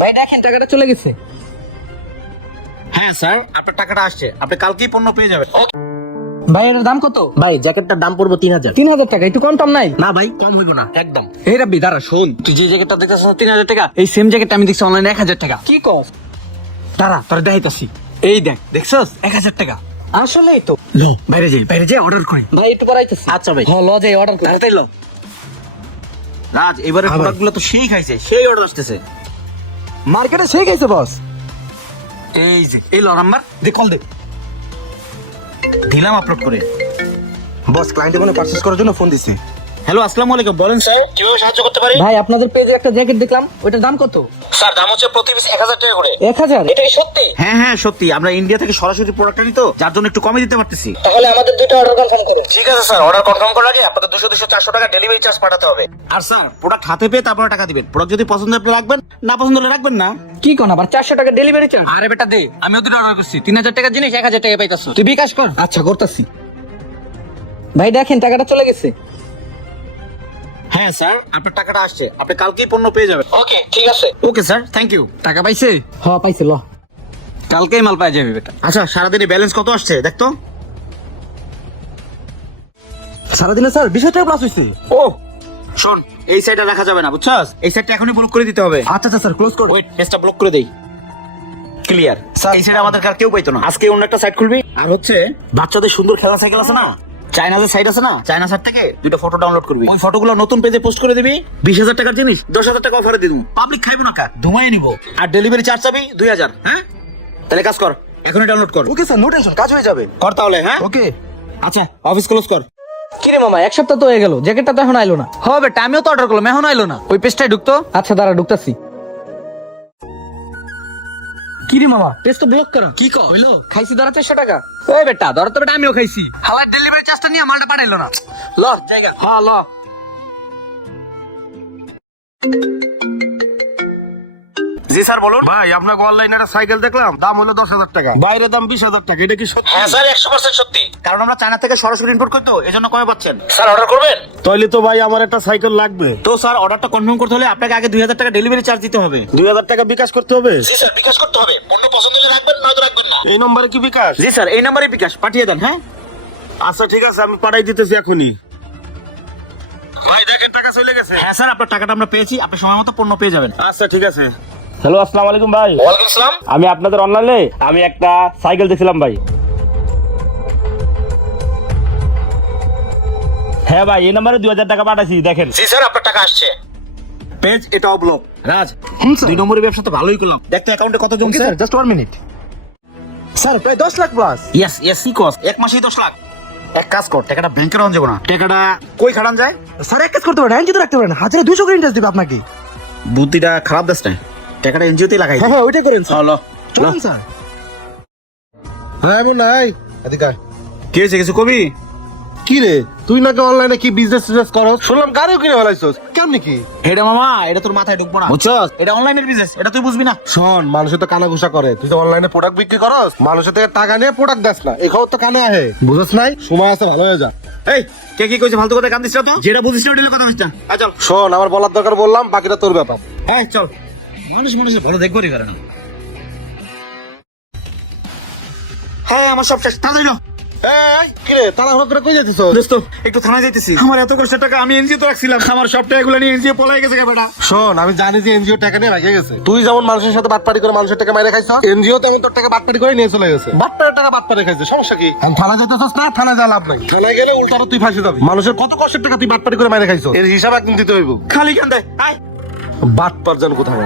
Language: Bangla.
ভাই দেখেন। টাকাটা চলে গেছে। হ্যাঁ স্যার আপনার টাকাটা আসছে। আপনি কালকেই পণ্য পেয়ে যাবেন। ভাই এটার দাম কত? ভাই জ্যাকেটটার দাম পড়ব তিন হাজার। তিন হাজার টাকা একটু কম টম নাই? না ভাই কম হইব না একদম। এই রাব্বি দাঁড়া শোন। তুই যে জ্যাকেটটা দেখতেছ তিন হাজার টাকা? এই সেম জ্যাকেটটা আমি দেখছি অনলাইনে এক হাজার টাকা। কি কস দাঁড়া তোর দেখাইতাছি। এই দেখ দেখছস? এক হাজার টাকা। আসলেই তো। লো বাইরে যাই বাইরে যাই অর্ডার করি। ভাই একটু করাইতেছি আচ্ছা ভাই। হ্যাঁ ল যাই অর্ডার তাড়াতাড়ি ল। রাজ এবারে হ্যাঁ ভাই। প্রোডাক্টগুলো তো সেই খাইছে সেই অর্ডার আসতেছে। মার্কেটে সেই গেছে বস। এই যে এই ল নাম্বার দে কল দে। দিলাম আপলোড করে। বস ক্লায়েন্টের কোনো পারচেস করার জন্য ফোন দিছে। হ্যালো আসসালামু আলাইকুম। বলেন স্যার। কীভাবে সাহায্য করতে পারি? ভাই আপনাদের পেজে একটা জ্যাকেট দেখলাম। ওইটার দাম কত? স্যার দাম হচ্ছে প্রতি পিস এক হাজার টাকা করে। এক হাজার? এটা কি সত্যি? হ্যাঁ হ্যাঁ সত্যি। আমরা ইন্ডিয়া থেকে সরাসরি প্রোডাক্ট আনি তো যার জন্য একটু কমে দিতে পারতেছি। তাহলে আমাদের দুইটা অর্ডার কনফার্ম করুন। ঠিক আছে স্যার। অর্ডার কনফার্ম করার আগে আপনাদের দুশো দুশো চারশো টাকা ডেলিভারি চার্জ পাঠাতে হবে। আর স্যার প্রোডাক্ট হাতে পেয়ে তারপরে টাকা দিবেন। প্রোডাক্ট যদি পছন্দ হয় আপনি রাখবেন না পছন্দ হলে রাখবেন না। কি কোন? আবার চারশো টাকা ডেলিভারি চার্জ আরে বেটা দে আমি ওদের অর্ডার করছি। তিন হাজার টাকার জিনিস এক হাজার টাকা পাইতাছো। তুই বিকাশ কর। আচ্ছা করতাছি। ভাই দেখেন টাকাটা চলে গেছে। হ্যাঁ স্যার? আপনার টাকাটা আসছে। আপনি কালকেই পণ্য পেয়ে যাবেন। ওকে ঠিক আছে। ওকে স্যার থ্যাংক ইউ টাকা পাইছে? হ্যাঁ পাইছে ল। কালকেই মাল পাই যাবে বেটা। আচ্ছা সারাদিনে ব্যালেন্স কত আসছে দেখতো সারাদিনে স্যার বিশ টাকা প্লাস হয়েছে ও শোন এই সাইডটা রাখা যাবে না বুঝছস? এই সাইডটা এখনই ব্লক করে দিতে হবে। আচ্ছা আচ্ছা স্যার ক্লোজ করো। ওয়েট পেজটা ব্লক করে দেই। ক্লিয়ার স্যার, এই সাইডে আমাদের কার কেউ পাইতো না। আজকে অন্য একটা সাইড খুলবি? আর হচ্ছে বাচ্চাদের সুন্দর খেলা সাইকেল আছে না? চায়নাদের সাইড আছে না? চায়না সাইড থেকে দুটো ফটো ডাউনলোড করবি। ওই ফটোগুলো নতুন পেজে পোস্ট করে দিবি। বিশ হাজার টাকার জিনিস দশ হাজার টাকা অফারে দিব। পাবলিক খাইবো না কাক ধুমাই নিব। আর ডেলিভারি চার্জ চাবি দুই হাজার। হ্যাঁ? তাহলে কাজ কর। এখনই ডাউনলোড কর। ওকে স্যার নো টেনশন কাজ হয়ে যাবে। কর তাহলে হ্যাঁ? ওকে। আচ্ছা অফিস ক্লোজ কর। কিরে মামা এক সপ্তাহ তো হয়ে গেল জ্যাকেটটা তো এখন আইলো না। হবে বেটা আমিও তো অর্ডার করলাম এখন আইলো না। ওই পেজটাই ঢুকতো। আচ্ছা দাঁড়া ঢুকতাছি। কিরে মামা পেজ তো ব্লক করো। কি কো? হইল? খাইছি ধরা চারশো টাকা। ওই বেটা ধরা তো বেটা আমিও খাইছি। হাওয়ার ডেলিভারি চার্জটা নিয়ে মালটা পাঠাইলো না। ল জায়গা। হ্যাঁ ল। জি স্যার বলুন। ভাই আপনাকে অনলাইনে একটা সাইকেল দেখলাম দাম হলো দশ হাজার টাকা। বাইরে দাম বিশ হাজার টাকা এটা কি সত্যি? হ্যাঁ স্যার একশো পার্সেন্ট সত্যি। কারণ আমরা চায়না থেকে সরাসরি ইম্পোর্ট করতে এই জন্য কমে পাচ্ছেন। স্যার অর্ডার করবেন? তাইলে তো ভাই আমার একটা সাইকেল লাগবে। তো স্যার অর্ডারটা কনফার্ম করতে হলে আপনাকে আগে দুই হাজার টাকা ডেলিভারি চার্জ দিতে হবে। দুই হাজার টাকা বিকাশ করতে হবে? জি স্যার বিকাশ করতে হবে। পণ্য পছন্দ হলে রাখবেন নয়তো রাখবেন না। এই নম্বরে কি বিকাশ? জি স্যার এই নাম্বারে বিকাশ। পাঠিয়ে দেন হ্যাঁ? আচ্ছা ঠিক আছে আমি পাঠাই দিতেছি এখনই। ভাই দেখেন টাকা চলে গেছে। হ্যাঁ স্যার আপনার টাকাটা আমরা পেয়েছি আপনি সময় মতো পণ্য পেয়ে যাবেন। আচ্ছা ঠিক আছে। হ্যালো আসসালামু আলাইকুম ভাই। ওয়ালাইকুম আসসালাম। আমি আপনাদের অনলাইনে আমি একটা সাইকেল দেখছিলাম ভাই। হ্যাঁ ভাই এই নম্বরে দুই হাজার টাকা পাঠাচ্ছি দেখেন। জি স্যার আপনার টাকা আসছে। পেজ এটাও ব্লক রাজ দুই নম্বরের ব্যবসা তো ভালোই করলাম। দেখতে অ্যাকাউন্টে কত জমছে জাস্ট ওয়ান মিনিট স্যার প্রায় দশ লাখ প্লাস ইয়েস ইয়েস সি কস এক মাসেই দশ লাখ। এক কাজ কর টাকাটা ব্যাংকে রান যাব না টাকাটা কই খাড়ান যায়? স্যার এক কাজ করতে পারেন এনজিও রাখতে পারেন হাজারে দুশো করে ইন্টারেস্ট দিবে আপনাকে। বুদ্ধিটা খারাপ দাস না টাকাটা এনজিওতেই লাগাই হ্যাঁ হ্যাঁ ওইটাই করেন স্যার। চলো চলুন স্যার। হ্যাঁ এমন নাই। আদিকা কে কি হয়েছে কিছু কবি? কি রে তুই নাকি অনলাইনে কি বিজনেস টিজনেস করো শুনলাম গাড়িও কিনে ফেলাইছস। কেমনি কি? এটা মামা এটা তোর মাথায় ঢুকবো না। বুঝছস? এটা অনলাইনের বিজনেস এটা তুই বুঝবি না। শোন মানুষের তো কানা ঘুষা করে। তুই তো অনলাইনে প্রোডাক্ট বিক্রি করস? মানুষের থেকে টাকা নিয়ে প্রোডাক্ট দাস না। এই খবর তো কানে আহে। বুঝছ নাই? সময় আছে ভালো হয়ে যা। এই কে কি কইছে ফালতু কথা কান দিছ তো? যেটা বুঝিস না ওটা কথা মিস্টার আয় চল। শোন আমার বলার দরকার বললাম বাকিটা তোর ব্যাপার। এই চল। মানুষ মানুষের ভালো দেখব রে করে না। হ্যাঁ আমার সব শেষ। তাড়াতাড়ি লো এই কি রে তাড়াহুড়ো করে কই যাচ্ছিস দোস্ত। একটু থানায় যাইতেছি। আমার এত কষ্টের টাকা আমি এনজিও তো রাখছিলাম। আমার সব টাকাগুলো নিয়ে এনজিও পলাই গেছে বেটা। শোন আমি জানি যে এনজিও টাকা নিয়ে রেখে গেছে। তুই যেমন মানুষের সাথে বাটপাটি করে মানুষের টাকা মাইরে খাইছ এনজিও তেমন তোর টাকা বাটপাটি করে নিয়ে চলে গেছে। টাকা বাটপাটি খাইছে সমস্যা কি? এখন থানা যেতেছস না থানা যা লাভ নাই। থানায় গেলে উল্টারও তুই ফাঁসি যাবি। মানুষের কত কষ্টের টাকা তুই বাটপাটি করে মাইরে খাইছ এর হিসাব একদিন দিতে হইব। খালি কান দে আয়। বাটপার যেন কোথায়